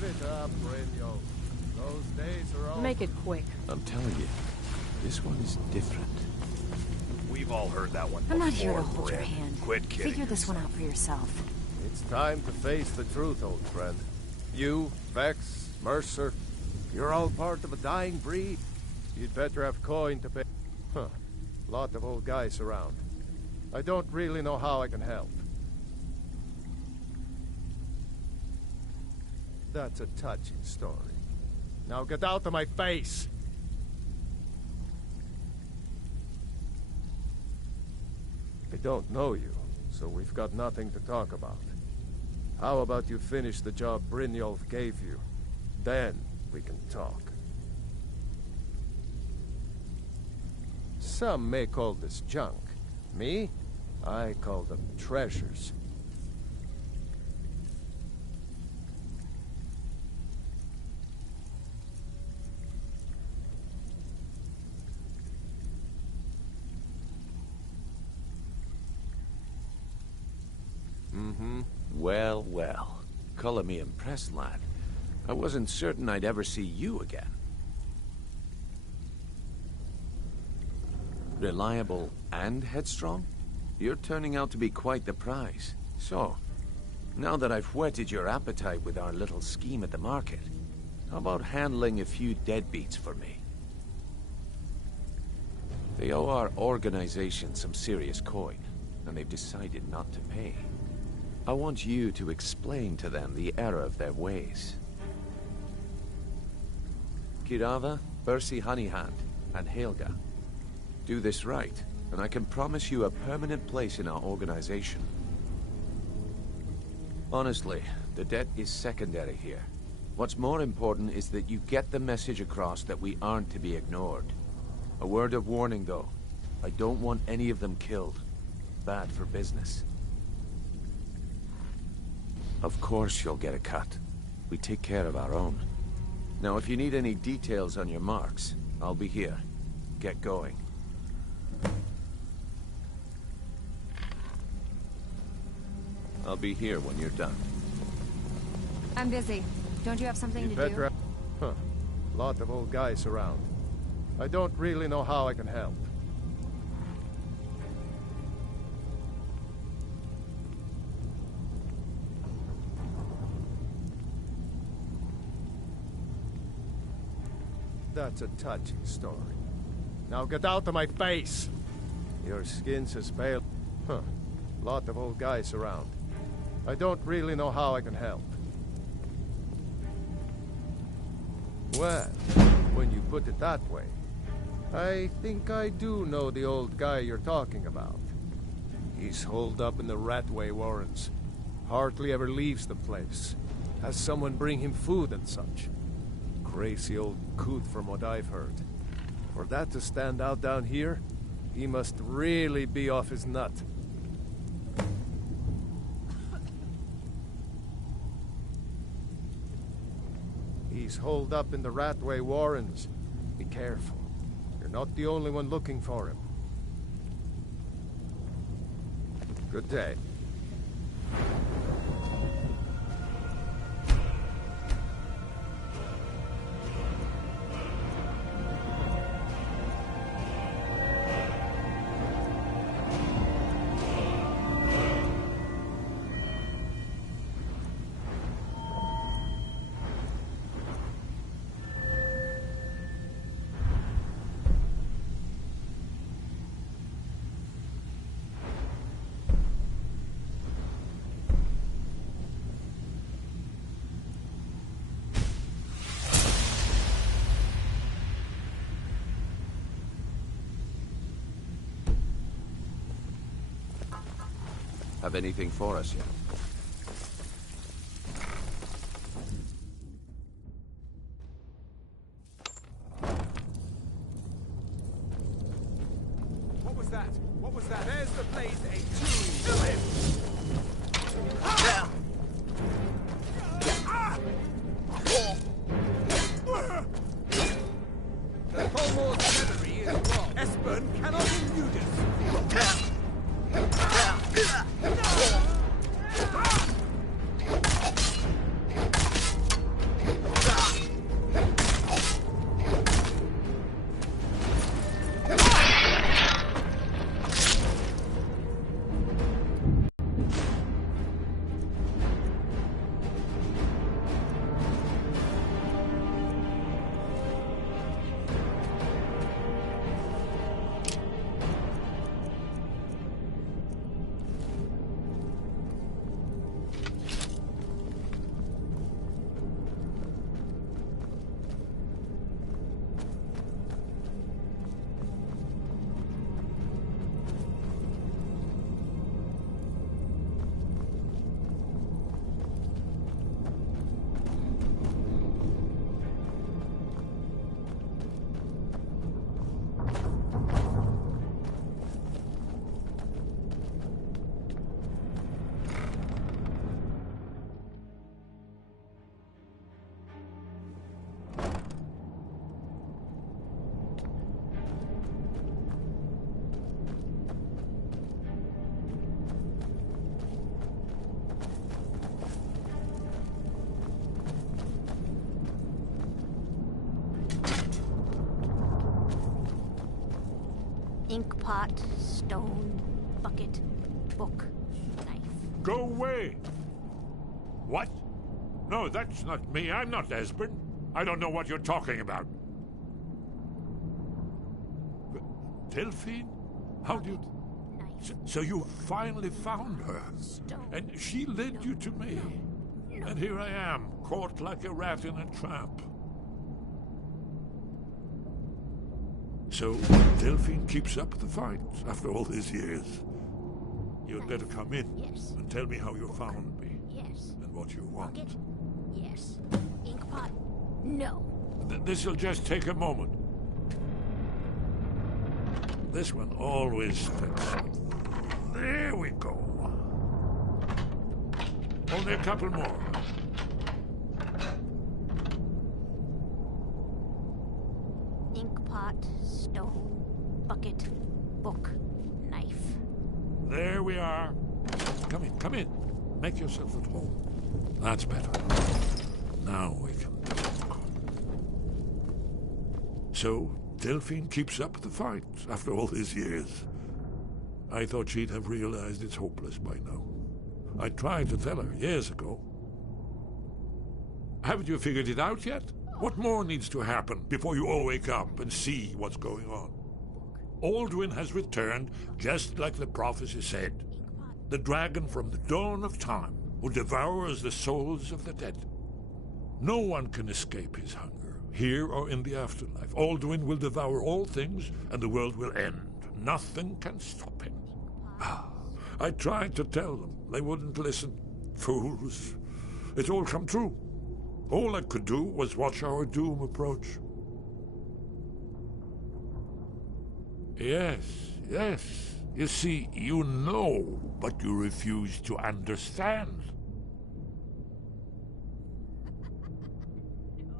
Give it up, Brynjolf. Those days are over. Make it quick. I'm telling you, this one is different. We've all heard that one I'm before, not here to hold your Bryn. hand. Quit kidding Figure this one out for yourself. It's time to face the truth, old friend. You, Vex, Mercer, you're all part of a dying breed. You'd better have coin to pay. Huh. Lot of old guys around. I don't really know how I can help. That's a touching story. Now get out of my face! I don't know you, so we've got nothing to talk about. How about you finish the job Brynjolf gave you? Then we can talk. Some may call this junk. Me? I call them treasures. Well, well. Color me impressed, lad. I wasn't certain I'd ever see you again. Reliable and headstrong? You're turning out to be quite the prize. So, now that I've whetted your appetite with our little scheme at the market, how about handling a few deadbeats for me? They owe our organization some serious coin, and they've decided not to pay. I want you to explain to them the error of their ways. Kirava, Bersi Honeyhand, and Helga. Do this right, and I can promise you a permanent place in our organization. Honestly, the debt is secondary here. What's more important is that you get the message across that we aren't to be ignored. A word of warning, though. I don't want any of them killed. Bad for business. Of course you'll get a cut. We take care of our own. Now, if you need any details on your marks, I'll be here. Get going. I'll be here when you're done. I'm busy. Don't you have something to do? Huh. Lot of old guys around. I don't really know how I can help. That's a touching story. Now get out of my face! Your skin's as pale. Huh. Lot of old guys around. I don't really know how I can help. Well, when you put it that way, I think I do know the old guy you're talking about. He's holed up in the Ratway Warrens. Hardly ever leaves the place. Has someone bring him food and such. Crazy old coot from what I've heard. For that to stand out down here, he must really be off his nut. He's holed up in the Ratway Warrens. Be careful. You're not the only one looking for him. Good day. Have anything for us yet? What was that? What was that? There's the blaze A2. Kill him! The Colmore's memory is wrong. Espen cannot elude us. Inkpot, stone, bucket, book, knife. Go away! What? No, that's not me. I'm not Espen. I don't know what you're talking about. Delphine? How did... So you finally found her. And she led you to me. And here I am, caught like a rat in a trap. So, Delphine keeps up the fight after all these years. You'd better come in and tell me how you found me. Yes. And what you want. Bucket? Yes. Inkpot? No. This'll just take a moment. This one always sticks. There we go. Only a couple more. Inkpot, stone, bucket, book, knife. There we are. Come in, come in. Make yourself at home. That's better. Now we can talk. So, Delphine keeps up the fight after all these years. I thought she'd have realized it's hopeless by now. I tried to tell her years ago. Haven't you figured it out yet? What more needs to happen before you all wake up and see what's going on? Alduin has returned just like the prophecy said. The dragon from the dawn of time who devours the souls of the dead. No one can escape his hunger, here or in the afterlife. Alduin will devour all things, and the world will end. Nothing can stop him. I tried to tell them. They wouldn't listen. Fools. It's all come true. All I could do was watch our doom approach. Yes, yes. You see, you know, but you refuse to understand.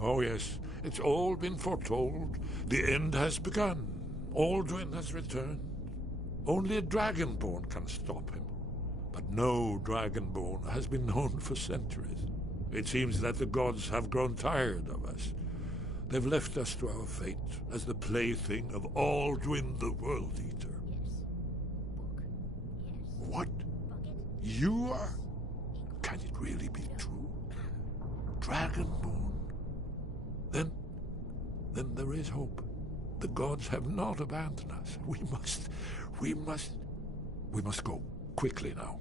Oh yes, it's all been foretold. The end has begun. Alduin has returned. Only a Dragonborn can stop him. But no Dragonborn has been known for centuries. It seems that the gods have grown tired of us. They've left us to our fate as the plaything of Alduin the World Eater. What? You are? Can it really be true? Dragonborn? Then there is hope. The gods have not abandoned us. We must go. Quickly now.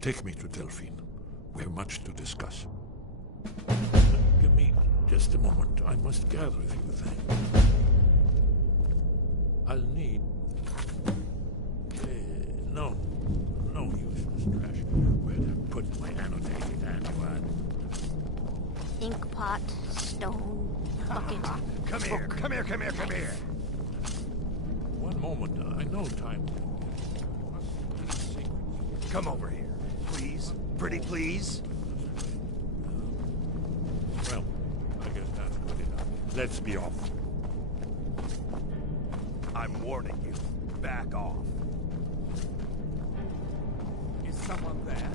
Take me to Delphine. We have much to discuss. Give me just a moment. I must gather a few things. I'll need... No useless trash. Where did I put my annotated annual? Ink pot, stone, bucket. Come here, come here, come here, come here. One moment. I know time. Come over here. Please. Pretty please. Well, I guess that's good enough. Let's be off. I'm warning you. Back off. Is someone there?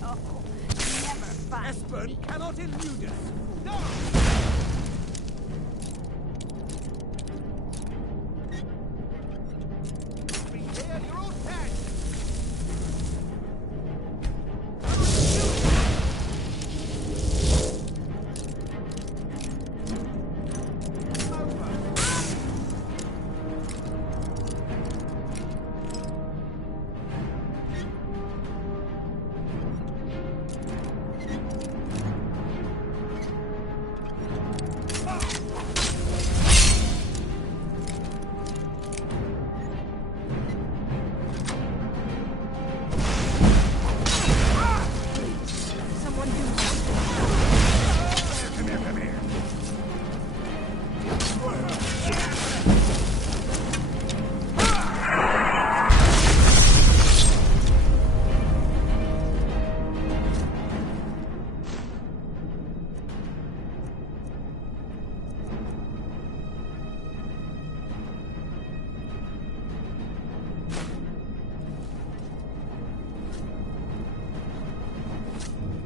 No, never find Espen cannot elude us. No! Prepare your own tag.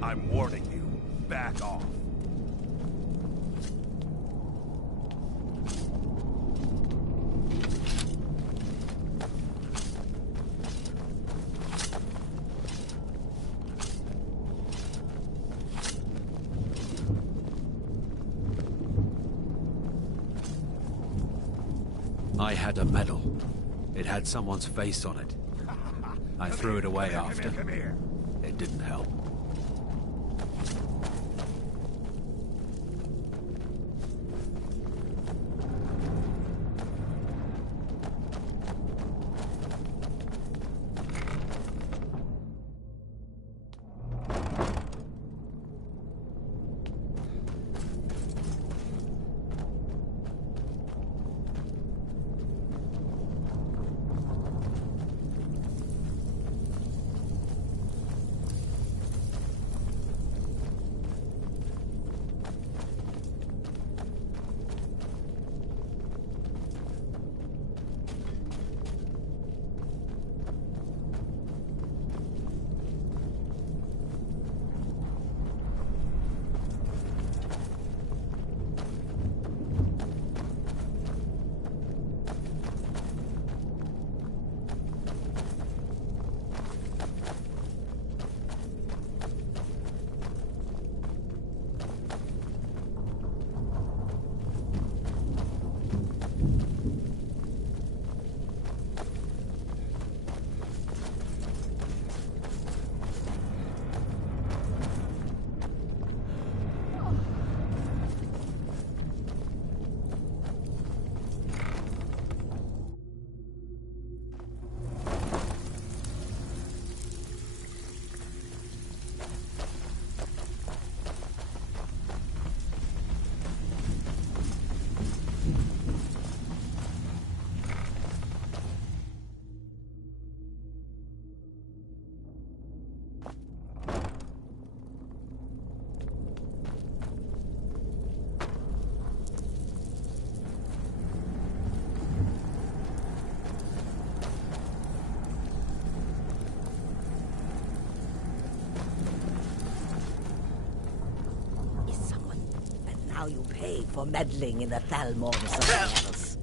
I'm warning you. Back off. I had a medal. It had someone's face on it. I threw it away after. Come here. It didn't help. how you pay for meddling in the Thalmor's affairs.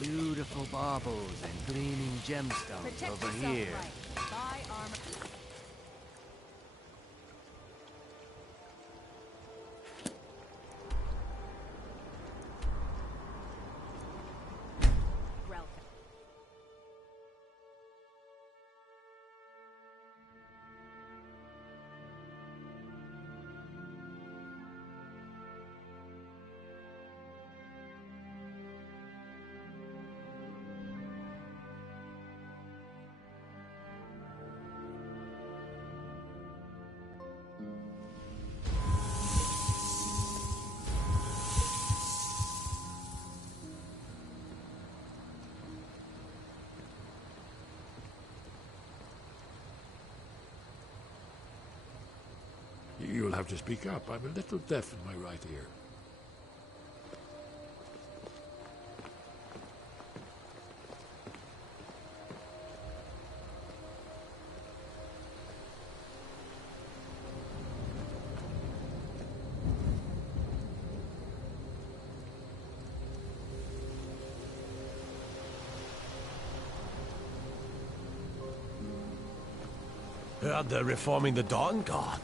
Beautiful baubles and gleaming gemstones over here. Right. Buy armor. You'll have to speak up. I'm a little deaf in my right ear. Heard they're reforming the Dawn Guard.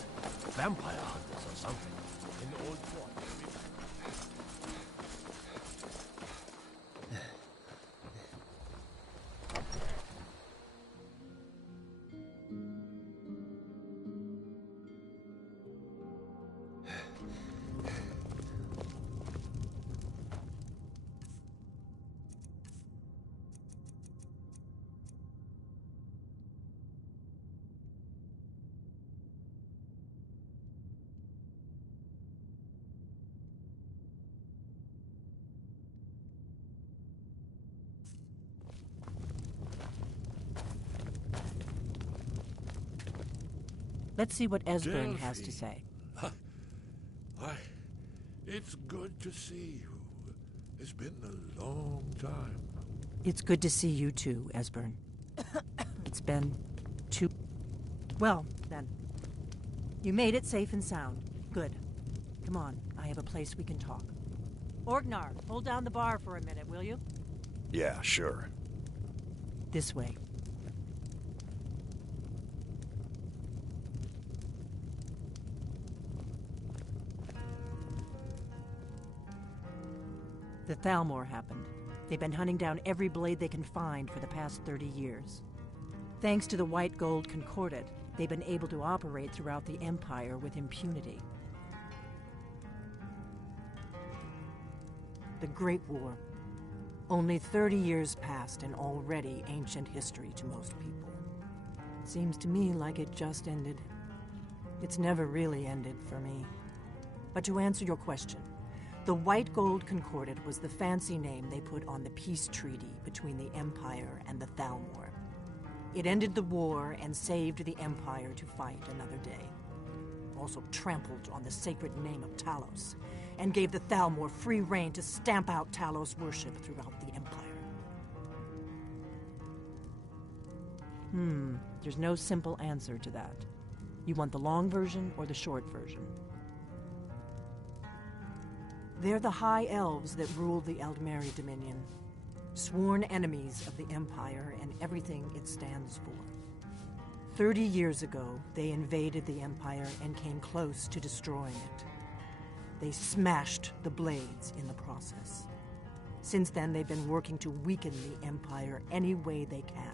Vampire hunters or something. In the old fort. Let's see what Esbern has to say. It's good to see you. It's been a long time. It's good to see you too, Esbern. It's been too... Well, then. You made it safe and sound. Good. Come on, I have a place we can talk. Orgnar, hold down the bar for a minute, will you? Yeah, sure. This way. The Thalmor happened. They've been hunting down every blade they can find for the past 30 years. Thanks to the White Gold Concordat, they've been able to operate throughout the Empire with impunity. The Great War. Only 30 years passed and already ancient history to most people. Seems to me like it just ended. It's never really ended for me. But to answer your question, the White Gold Concordat was the fancy name they put on the peace treaty between the Empire and the Thalmor. It ended the war and saved the Empire to fight another day. Also trampled on the sacred name of Talos, and gave the Thalmor free rein to stamp out Talos worship throughout the Empire. There's no simple answer to that. You want the long version or the short version? They're the High Elves that rule the Eldmeri Dominion. Sworn enemies of the Empire and everything it stands for. 30 years ago, they invaded the Empire and came close to destroying it. They smashed the Blades in the process. Since then, they've been working to weaken the Empire any way they can.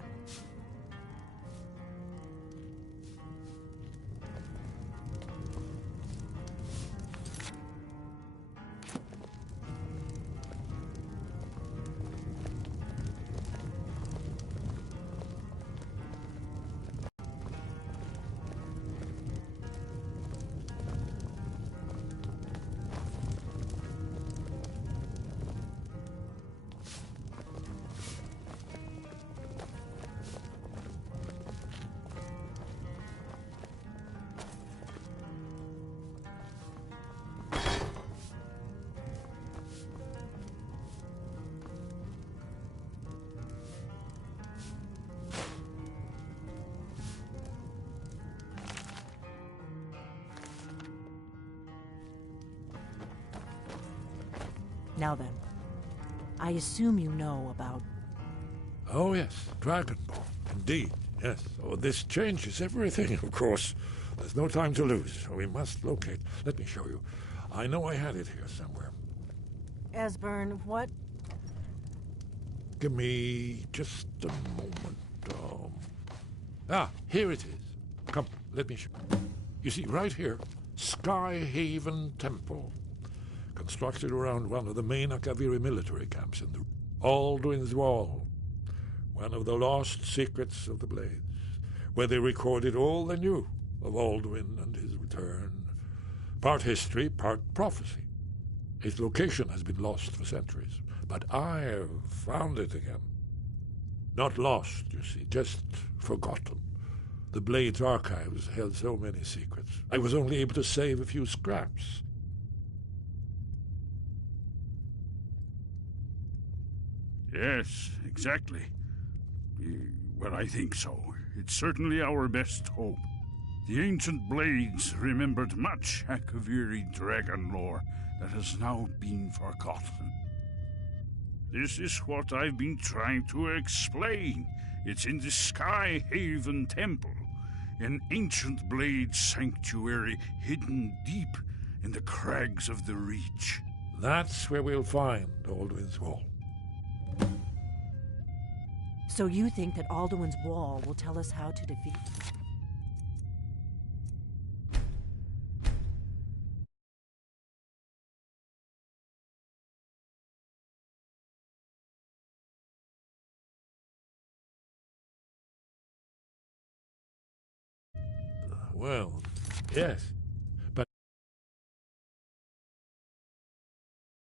Now then, I assume you know about... Oh, yes, Dragon Ball. Indeed, yes. Oh, this changes everything, of course. There's no time to lose. We must locate. Let me show you. I know I had it here somewhere. Esbern, what? Give me just a moment. Here it is. Come, let me show you. You see, right here, Skyhaven Temple. Constructed around one of the main Akaviri military camps in the Alduin's Wall, one of the lost secrets of the Blades, where they recorded all they knew of Alduin and his return. Part history, part prophecy. Its location has been lost for centuries, but I have found it again. Not lost, you see, just forgotten. The Blades archives held so many secrets. I was only able to save a few scraps. Yes, exactly. Well, I think so. It's certainly our best hope. The ancient Blades remembered much Akaviri dragon lore that has now been forgotten. This is what I've been trying to explain. It's in the Skyhaven Temple, an ancient Blade sanctuary hidden deep in the crags of the Reach. That's where we'll find Alduin's Wall. So you think that Alduin's Wall will tell us how to defeat... Well, yes.